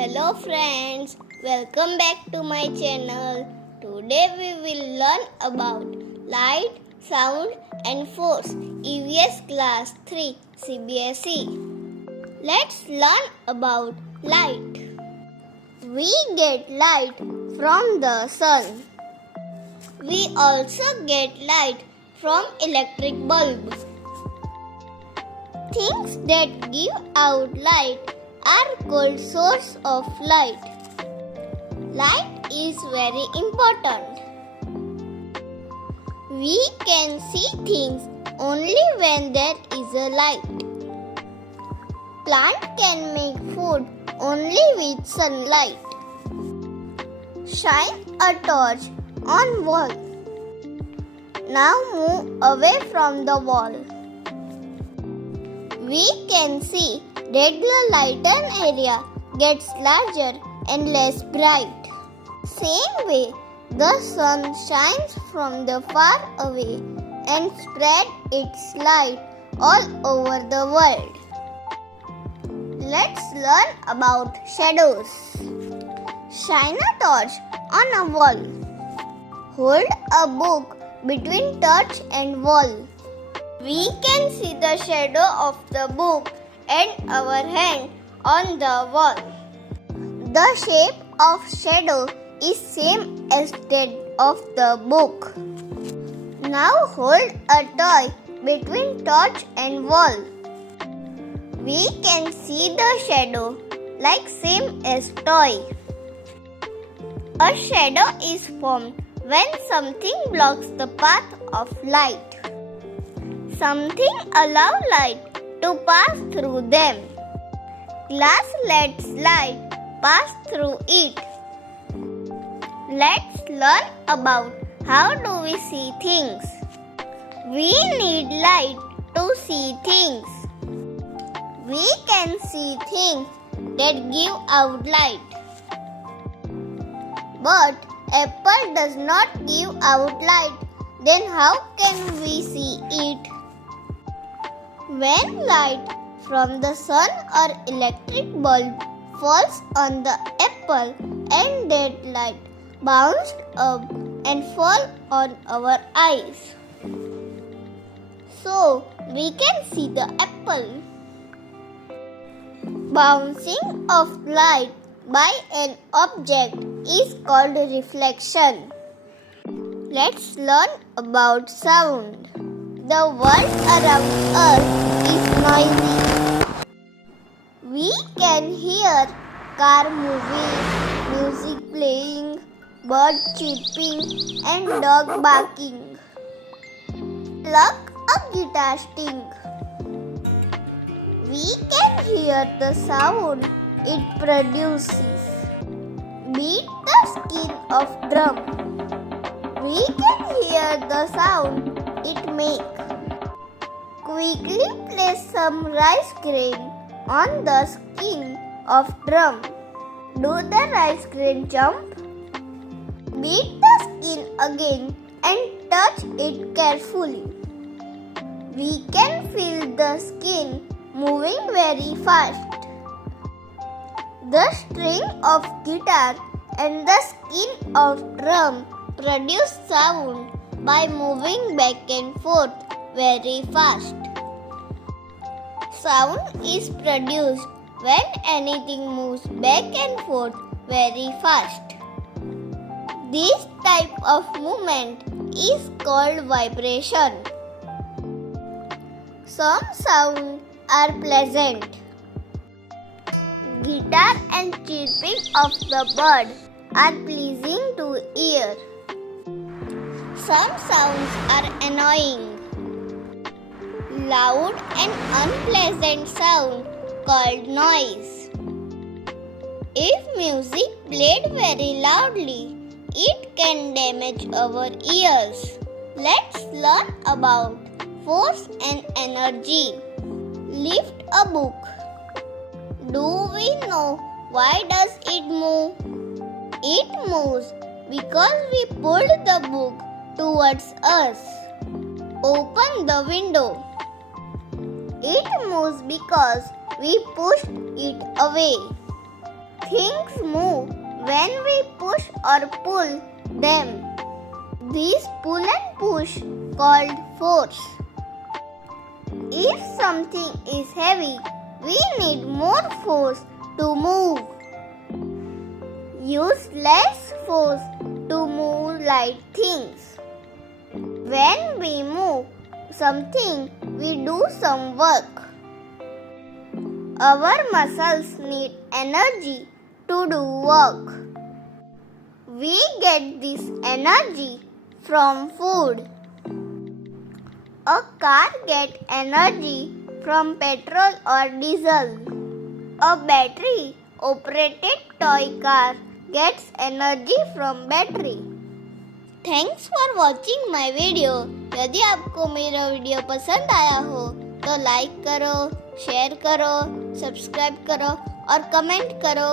Hello friends, welcome back to my channel. Today we will learn about light, sound and force EVS Class 3 CBSE. Let's learn about light. We get light from the sun. We also get light from electric bulb. Things that give out light are called source of light. Light is very important. We can see things only when there is a light. Plant can make food only with sunlight. Shine a torch on wall. Now move away from the wall. We can see that the lighted area gets larger and less bright. Same way, the sun shines from the far away and spread its light all over the world. Let's learn about shadows. Shine a torch on a wall. Hold a book between torch and wall. We can see the shadow of the book and our hand on the wall. The shape of shadow is same as that of the book. Now hold a toy between torch and wall. We can see the shadow like same as toy. A shadow is formed when something blocks the path of light. Something allows light to pass through them. Glass lets light pass through it. Let's learn about how do we see things. We need light to see things. We can see things that give out light. But apple does not give out light. Then how can we see it? When light from the sun or electric bulb falls on the apple and that light bounced up and fall on our eyes. So we can see the apple. Bouncing of light by an object is called reflection. Let's learn about sound. The world around us is noisy. We can hear car moving, music playing, bird chirping and dog barking. Pluck a guitar string. We can hear the sound it produces. Beat the skin of drum. We can hear the sound it makes. Quickly place some rice grain on the skin of drum. Do the rice grain jump? Beat the skin again and touch it carefully. We can feel the skin moving very fast. The string of guitar and the skin of drum produce sound by moving back and forth very fast. Sound is produced when anything moves back and forth very fast. This type of movement is called vibration. Some sounds are pleasant. Guitar and chirping of the bird are pleasing to ear. Some sounds are annoying. Loud and unpleasant sound called noise. If music played very loudly, it can damage our ears. Let's learn about force and energy. Lift a book. Do we know why does it move? It moves because we pulled the book towards us. Open the window. It moves because we pushed it away. Things move when we push or pull them. These pull and push called force. If something is heavy, we need more force to move. Use less force to move light things. When we move something, we do some work. Our muscles need energy to do work. We get this energy from food. A car gets energy from petrol or diesel. A battery operated toy car gets energy from battery. Thanks for watching my video. यदि आपको मेरा video पसंद आया हो तो like करो, share करो, subscribe करो और कमेंट करो.